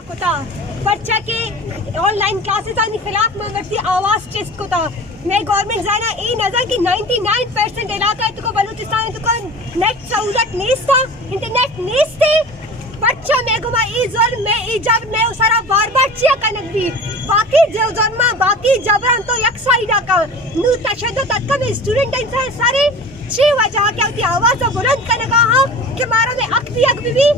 बच्चा के online classes आने खिलाफ मंगती आवाज टेस्ट को था मैं गवर्नमेंट जाना ई नजर की 99% इलाका है तो बलूचिस्तान तो नेट सहूलत नहीं था इंटरनेट नहीं थे बच्चा मैं गुमा ई जुल्म में ई जब मैं सारा बार-बार चिया कनक भी बाकी जो जुल्म बाकी जबरन तो एक साइड का नु तशद्दुद तक में स्टूडेंट इंसान सारे छे वजह क्या होती आवाज बुलंद करने का कि मारा में अक भी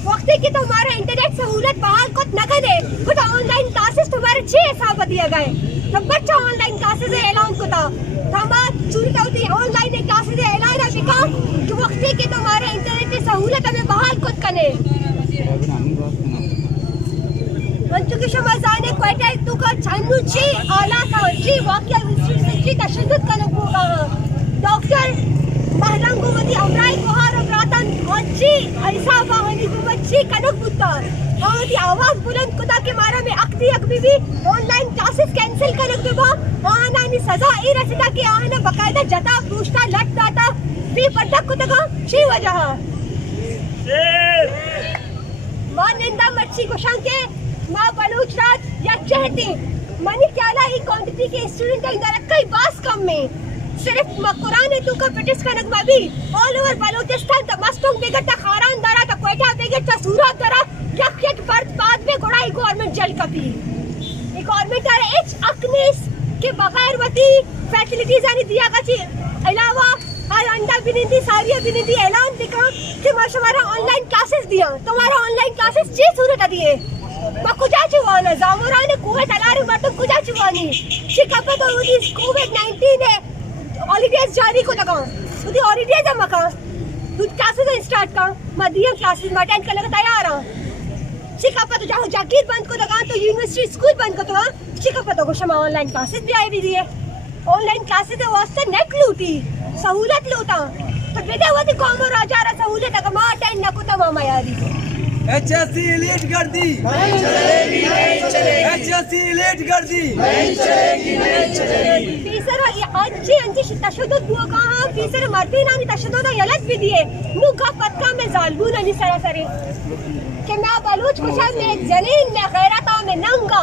वक्त की तो हमारा इंटरनेट सहूलत बहाल को नकद है खुद ऑनलाइन क्लासेस तुम्हारे 6 हिसाब दिया गए तो बच्चा ऑनलाइन क्लासेस ऐलान को था हमारा चूरी का होती ऑनलाइन क्लासेस ऐलान है शिका कि वक्त की तुम्हारे इंटरनेट सहूलत में बहाल खुद कने मंचुकी शमाजाने क्वेटा तू का चांदू ची आला था ची वाकया ची तशद्दुद का होगा डॉक्टर महरंग गुमती अमराई कोहार रातन अच्छी ऐसा वाहनी गुमची कनक बुत्तर और ये आवाज बुलंद खुदा के मारा में अक्ती भी ऑनलाइन क्लासेस कैंसिल कनक देबा आना नि सजा ई रसिदा के आना बकायदा जता पूछता लट दाता भी पटक को तका छी वजह मानिंदा मच्छी गोशां के मां बलूच रात या चाहते मानी क्याला ई क्वांटिटी के स्टूडेंट अंदर कई बास कम में सिर्फ कुरान है तू का ब्रिटिश का नगमा भी ऑल ओवर बलूचिस्तान तो मस्तूंग बेगट खारान दरा तो कोयटा बेगट तो सूरत दरा यक यक बर्द बाद में गोड़ाई गवर्नमेंट जल कपी ये गवर्नमेंट आरे एच अकनेस के बगैर वती फैसिलिटीज आनी दिया गची अलावा हर अंडा बिनिंदी सारिया बिनिंदी ऐलान दिखा कि माशाल्लाह ऑनलाइन क्लासेस दिया तुम्हारा ऑनलाइन क्लासेस जी सूरत दिए बकुजा चुवाना जामुरा ने कुवैत अलारी मर्द कुजा चुवानी शिकप तो उदी कोविड-19 है हॉलीडेज जारी को लगा उदी हॉलीडेज है मका तू क्लासेस स्टार्ट का मध्यम क्लासेस में अटेंड करने का तैयार हां शिकापा तो जाओ जागीर बंद को लगा तो यूनिवर्सिटी स्कूल बंद को तो शिकापा तो शमा ऑनलाइन क्लासेस भी आई भी दिए ऑनलाइन क्लासेस है वास्ते नेट लूटी सहूलत लूटा तो बेटा वो तो कौन राजा रा सहूलत का मा अटेंड न को तमाम यारी एचएससी एलीट कर दी नहीं चलेगी नहीं चलेगी एचएससी एलीट कर दी नहीं चलेगी नहीं चलेगी फीसर ये अंची तशद्दुद हुआ कहां फीसर मर्दी नानी तशद्दुद यलत भी दिए नु का पक्का में जालबू नहीं सरासरी कि मैं बलूच को शायद में जनीन में गैरता में नंगा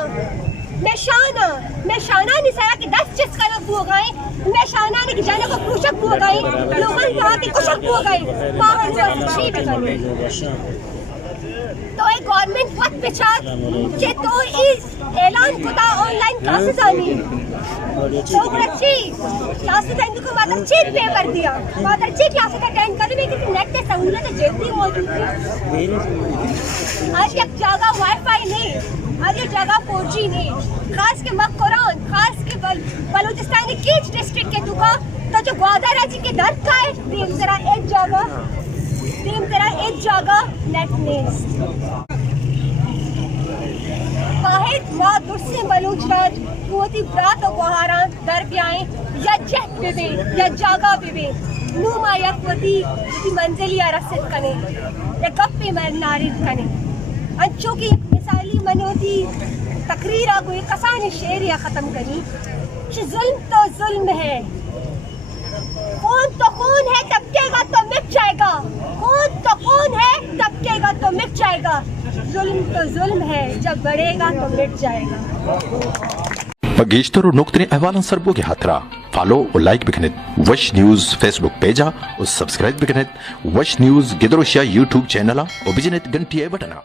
मैं शाना नहीं सरा कि 10 चीज का हो गए मैं शाना ने कि जाने को पुशअप हो गए लोगों वहां के कुशअप हो गए बाहर छी भी तो एक गवर्नमेंट वक्त पिछाड़ के तो इस ऐलान खुदा ऑनलाइन क्लासेस आनी तो अच्छी क्लासेस आनी को मतलब अच्छी पेपर दिया बहुत अच्छी क्लासेस अटेंड कर भी किसी नेट पे सहूलत जल्दी मौजूद थी आज एक जगह वाईफाई नहीं आज एक जगह 4G नहीं खास के मक्कुरान खास के बलूचिस्तान की डिस्ट्रिक्ट के दुका तो जो ग्वादर है जिनके दर्द का है देख जरा एक जगह नेट नेस्ट वाहिद वा दुर्से बलूच राज कुवती ब्रात और गुहारान दरबियाएं या जह बिबे या जागा बिबे नुमा या कुवती की मंजिल या रसिद कने या गप्पे में नारिद कने अंचों की मिसाली मनोती तकरीर आ कोई कसान शेर या खत्म करी कि जुल्म तो जुल्म है खून तो खून है तबकेगा तो मिट जाएगा खून तो खून है तबकेगा तो मिट जाएगा जुल्म तो जुल्म है जब बढ़ेगा तो मिट जाएगा गेश्तर नुक्तने अहवालन सरबोगे हाथरा फॉलो और लाइक बिकनेत वश न्यूज़ फेसबुक पेजा और सब्सक्राइब बिकनेत वश न्यूज़ गिदरोशिया यूट्यूब चैनल और बिजनेत घंटी बटना